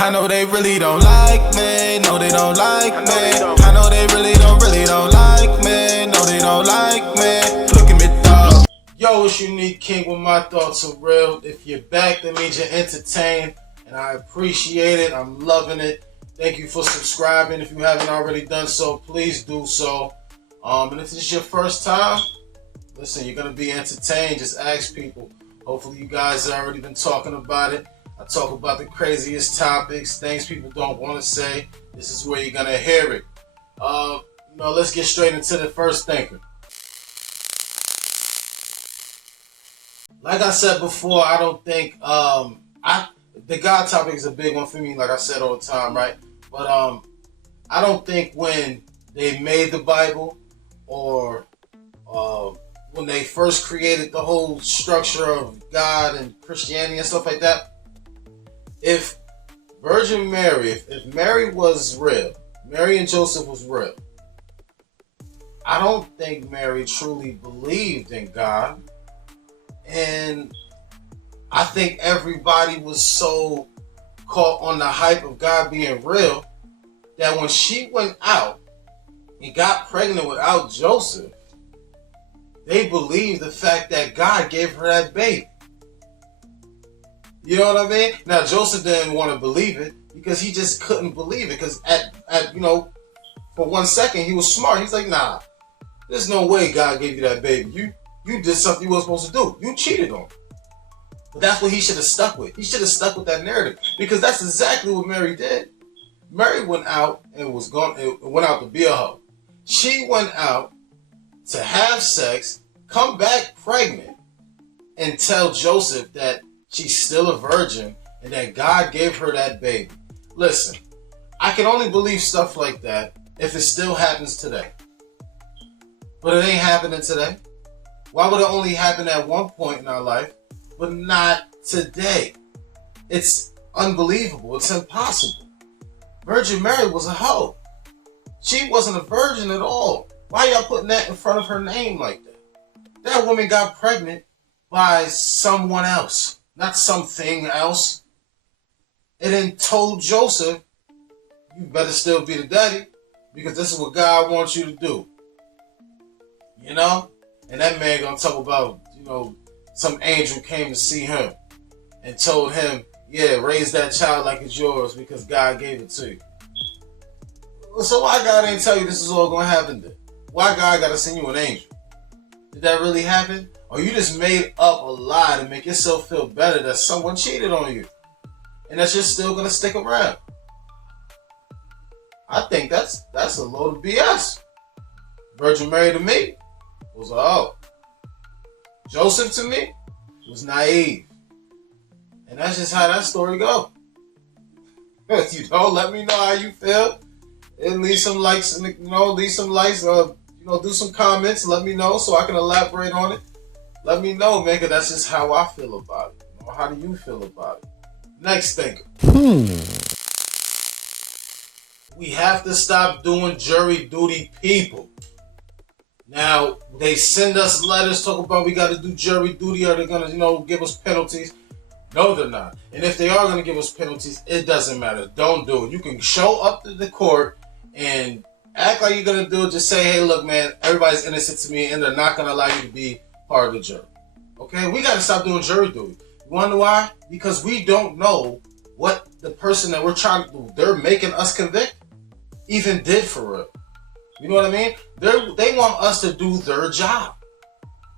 I know they really don't like me, no they don't like me. I know they really don't like me, no they don't like me. Look at me, dog. Yo, it's Unique King with my thoughts are real. If you're back, that means you're entertained, and I appreciate it. I'm loving it. Thank you for subscribing. If you haven't already done so, please do so. And if this is your first time, listen, you're gonna be entertained. Just ask people. Hopefully you guys have already been talking about it. I talk about the craziest topics, things people don't want to say. This is where you're gonna hear it. Let's get straight into the first thinker. Like I said before, I don't think the God topic is a big one for me. Like I said all the time, right? But I don't think when they made the Bible or when they first created the whole structure of God and Christianity and stuff like that, if Virgin Mary, if Mary was real, Mary and Joseph was real, I don't think Mary truly believed in God. And I think everybody was so caught on the hype of God being real that when she went out and got pregnant without Joseph, they believed the fact that God gave her that baby. You know what I mean? Now, Joseph didn't want to believe it because he just couldn't believe it. Because for 1 second, he was smart. He's like, nah, there's no way God gave you that baby. You did something you weren't supposed to do. You cheated on him. But that's what he should have stuck with. He should have stuck with that narrative, because that's exactly what Mary did. Mary went out and went out to be a hoe. She went out to have sex, come back pregnant, and tell Joseph that she's still a virgin and that God gave her that baby. Listen, I can only believe stuff like that if it still happens today. But it ain't happening today. Why would it only happen at one point in our life, but not today? It's unbelievable. It's impossible. Virgin Mary was a hoe. She wasn't a virgin at all. Why y'all putting that in front of her name like that? That woman got pregnant by someone else, not something else. And then told Joseph, you better still be the daddy, because this is what God wants you to do. You know? And that man gonna talk about, some angel came to see him and told him, yeah, raise that child like it's yours because God gave it to you. So why God ain't tell you this is all gonna happen then? Why God gotta send you an angel? Did that really happen? Or you just made up a lie to make yourself feel better that someone cheated on you and that you're still gonna stick around? I think that's a load of BS. Virgin Mary to me was a hoe. Joseph to me was naive. And that's just how that story goes. Let me know how you feel. And leave some likes, do some comments, let me know so I can elaborate on it. Let me know, man, because that's just how I feel about it. How do you feel about it? Next thinker. We have to stop doing jury duty, people. Now, they send us letters talking about we got to do jury duty. Are they going to, give us penalties? No, they're not. And if they are going to give us penalties, it doesn't matter. Don't do it. You can show up to the court and act like you're going to do it. Just say, hey, look, man, everybody's innocent to me, and they're not going to allow you to be part of the jury. Okay? We got to stop doing jury duty. You want to know why? Because we don't know what the person that we're trying to do, they're making us convict, even did for real. You know what I mean? They want us to do their job.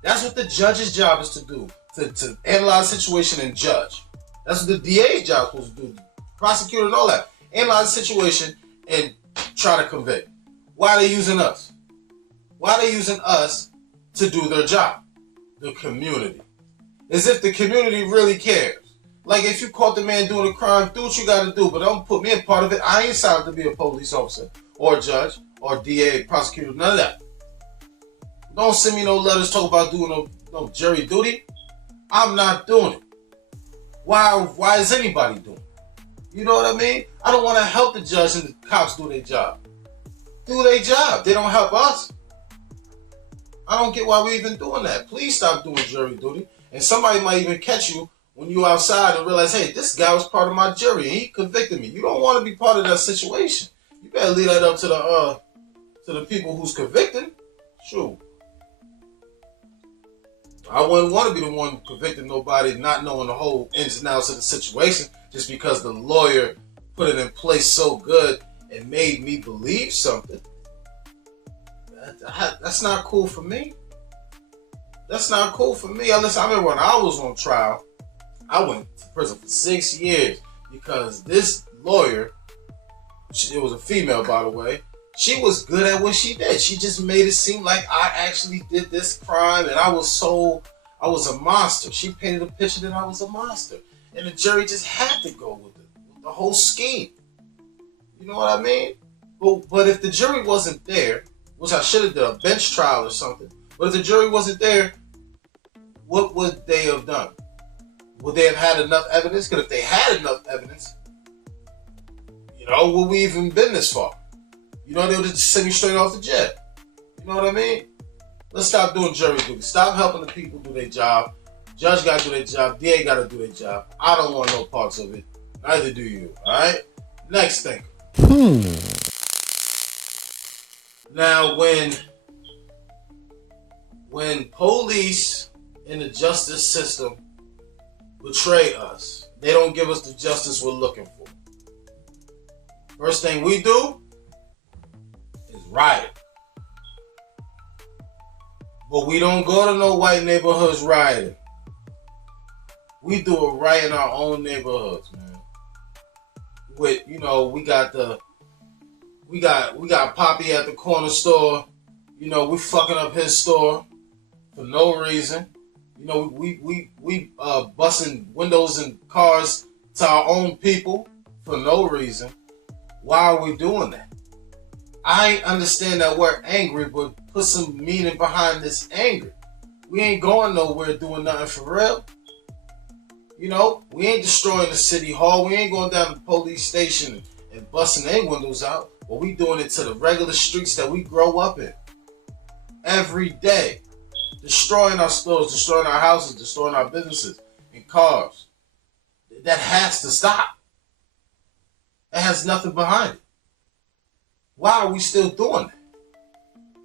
That's what the judge's job is to do, to analyze the situation and judge. That's what the DA's job is supposed to do, the prosecutor and all that. Analyze the situation and try to convict. Why are they using us? Why are they using us to do their job? The community. As if the community really cares. Like, if you caught the man doing a crime, do what you got to do, but don't put me in part of it. I ain't signed to be a police officer or a judge or DA, prosecutor, none of that. Don't send me no letters talking about doing no jury duty. I'm not doing it. Why is anybody doing it? You know what I mean? I don't want to help the judge and the cops do their job. Do their job. They don't help us. I don't get why we're even doing that. Please stop doing jury duty. And somebody might even catch you when you outside and realize, hey, this guy was part of my jury and he convicted me. You don't want to be part of that situation. You better leave that up to the people who's convicted. Sure. I wouldn't want to be the one convicting nobody not knowing the whole ins and outs of the situation just because the lawyer put it in place so good and made me believe something. That's not cool for me. That's not cool for me. Listen, I remember when I was on trial, I went to prison for 6 years because this lawyer, it was a female, by the way, she was good at what she did. She just made it seem like I actually did this crime and I was a monster. She painted a picture that I was a monster. And the jury just had to go with it, with the whole scheme. You know what I mean? But if the jury wasn't there, which I should have done, a bench trial or something, but if the jury wasn't there, what would they have done? Would they have had enough evidence? Because if they had enough evidence, would we even been this far? They would just send me straight off to jail. You know what I mean? Let's stop doing jury duty. Stop helping the people do their job. Judge got to do their job. DA got to do their job. I don't want no parts of it. Neither do you. All right? Next thing. Now, when police in the justice system betray us, they don't give us the justice we're looking for. First thing we do is riot. But we don't go to no white neighborhoods rioting. We do it right in our own neighborhoods, man. With, we got Poppy at the corner store. We fucking up his store for no reason. We busting windows and cars to our own people for no reason. Why are we doing that? I understand that we're angry, but put some meaning behind this anger. We ain't going nowhere doing nothing for real. We ain't destroying the city hall. We ain't going down to the police station and busting their windows out. But we doing it to the regular streets that we grow up in. Every day. Destroying our stores, destroying our houses, destroying our businesses and cars. That has to stop. It has nothing behind it. Why are we still doing that?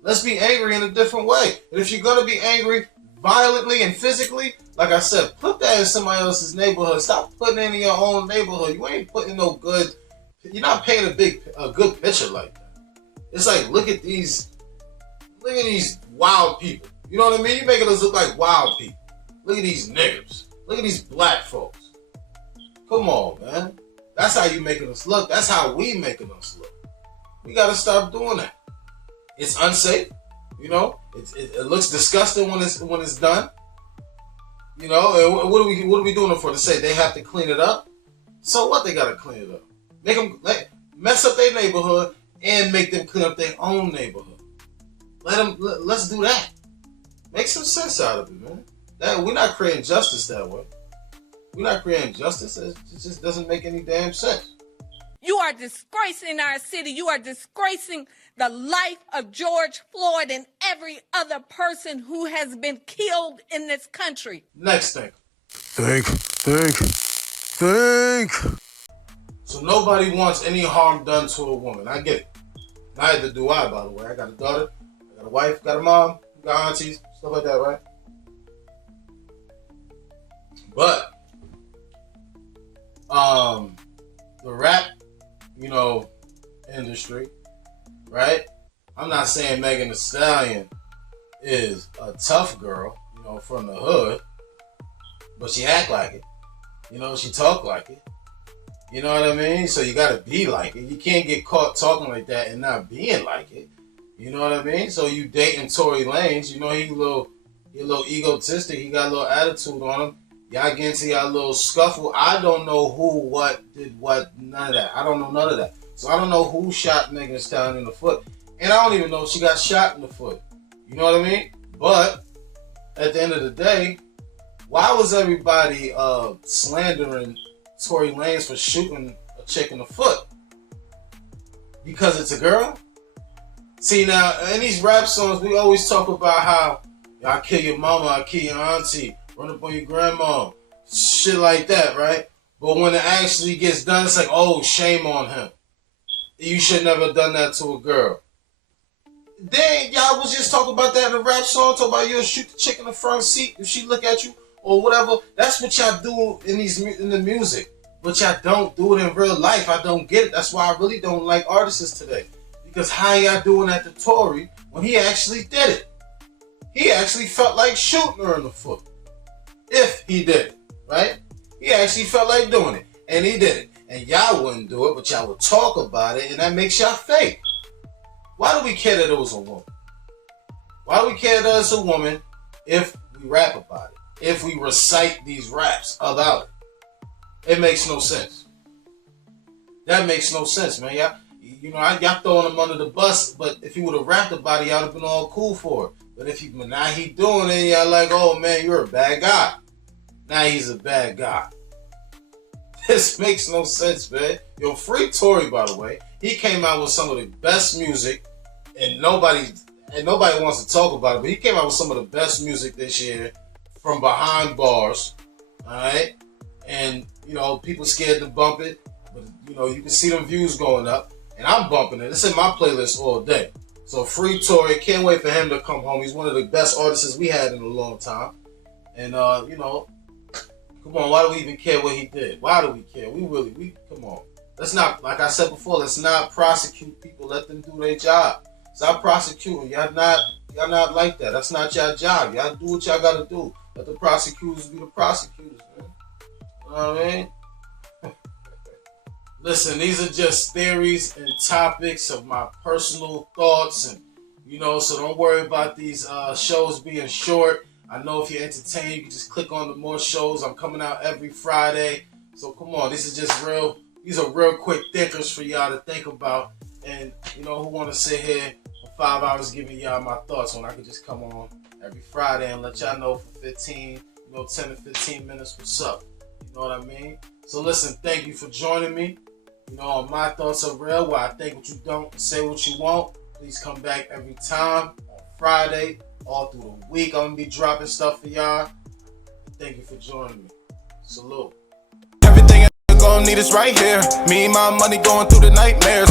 Let's be angry in a different way. And if you're going to be angry violently and physically, like I said, put that in somebody else's neighborhood. Stop putting it in your own neighborhood. You ain't putting no good. You're not painting a good picture like that. It's like, look at these wild people. You know what I mean? You're making us look like wild people. Look at these niggers. Look at these black folks. Come on, man. That's how you making us look. That's how we making us look. We gotta stop doing that. It's unsafe. It looks disgusting when it's done. And what are we doing it for? To say they have to clean it up? So what? They gotta clean it up. Make them mess up their neighborhood and make them clean up their own neighborhood. Let's do that. Make some sense out of it, man. We're not creating justice that way. We're not creating justice. It just doesn't make any damn sense. You are disgracing our city. You are disgracing the life of George Floyd and every other person who has been killed in this country. Next thing. Think. So nobody wants any harm done to a woman. I get it. Neither do I, by the way. I got a daughter, I got a wife, got a mom, got aunties, stuff like that, right? But the rap, industry, right? I'm not saying Megan Thee Stallion is a tough girl, from the hood, but she act like it. She talk like it. You know what I mean? So you gotta be like it. You can't get caught talking like that and not being like it. You know what I mean? So you dating Tory Lanez, he a little egotistic. He got a little attitude on him. Y'all get into y'all little scuffle. I don't know who, what, did what, none of that. I don't know none of that. So I don't know who shot Megan Thee Stallion in the foot. And I don't even know if she got shot in the foot. You know what I mean? But at the end of the day, why was everybody slandering Tory Lanez for shooting a chick in the foot? Because it's a girl? See, now, in these rap songs, we always talk about how I kill your mama, I kill your auntie, run up on your grandma, shit like that, right? But when it actually gets done, it's like, oh, shame on him. You should never have done that to a girl. Then y'all was just talking about that in a rap song, talking about you'll shoot the chick in the front seat if she look at you or whatever. That's what y'all do in the music, but y'all don't do it in real life. I don't get it. That's why I really don't like artists today, because how y'all doing that to Tory when he actually did it? He actually felt like shooting her in the foot. If he did it, right? He actually felt like doing it, and he did it. And y'all wouldn't do it, but y'all would talk about it, and that makes y'all fake. Why do we care that it was a woman? Why do we care that it's a woman if we rap about it? If we recite these raps about it? It makes no sense. That makes no sense, man. Y'all throwing him under the bus, but if he would have rapped about it, y'all would have been all cool for it. But now he doing it, y'all like, oh man, you're a bad guy. Now he's a bad guy. This makes no sense, man. Yo, free Tory, by the way. He came out with some of the best music, and nobody wants to talk about it, but he came out with some of the best music this year from behind bars, all right? And, people scared to bump it, but, you can see them views going up, and I'm bumping it. It's in my playlist all day. So free Tory. Can't wait for him to come home. He's one of the best artists we had in a long time. And, come on, why do we even care what he did? Why do we care? Come on. Let's not, like I said before, let's not prosecute people. Let them do their job. Stop prosecuting. Y'all not like that. That's not your job. Y'all do what y'all gotta do. Let the prosecutors be the prosecutors, man. You know what I mean? Listen, these are just theories and topics of my personal thoughts, and so don't worry about these shows being short. I know if you're entertained, you can just click on the more shows. I'm coming out every Friday. So come on, these are real quick thinkers for y'all to think about. And who want to sit here for 5 hours giving y'all my thoughts when I could just come on every Friday and let y'all know for 10 to 15 minutes what's up. You know what I mean? So listen, thank you for joining me. On My Thoughts Are Real, where I think what you don't, say what you want. Please come back every time on Friday. All through the week, I'm going to be dropping stuff for y'all. Thank you for joining me. Salute. Everything I'm gonna need is right here. Me and my money going through the nightmares.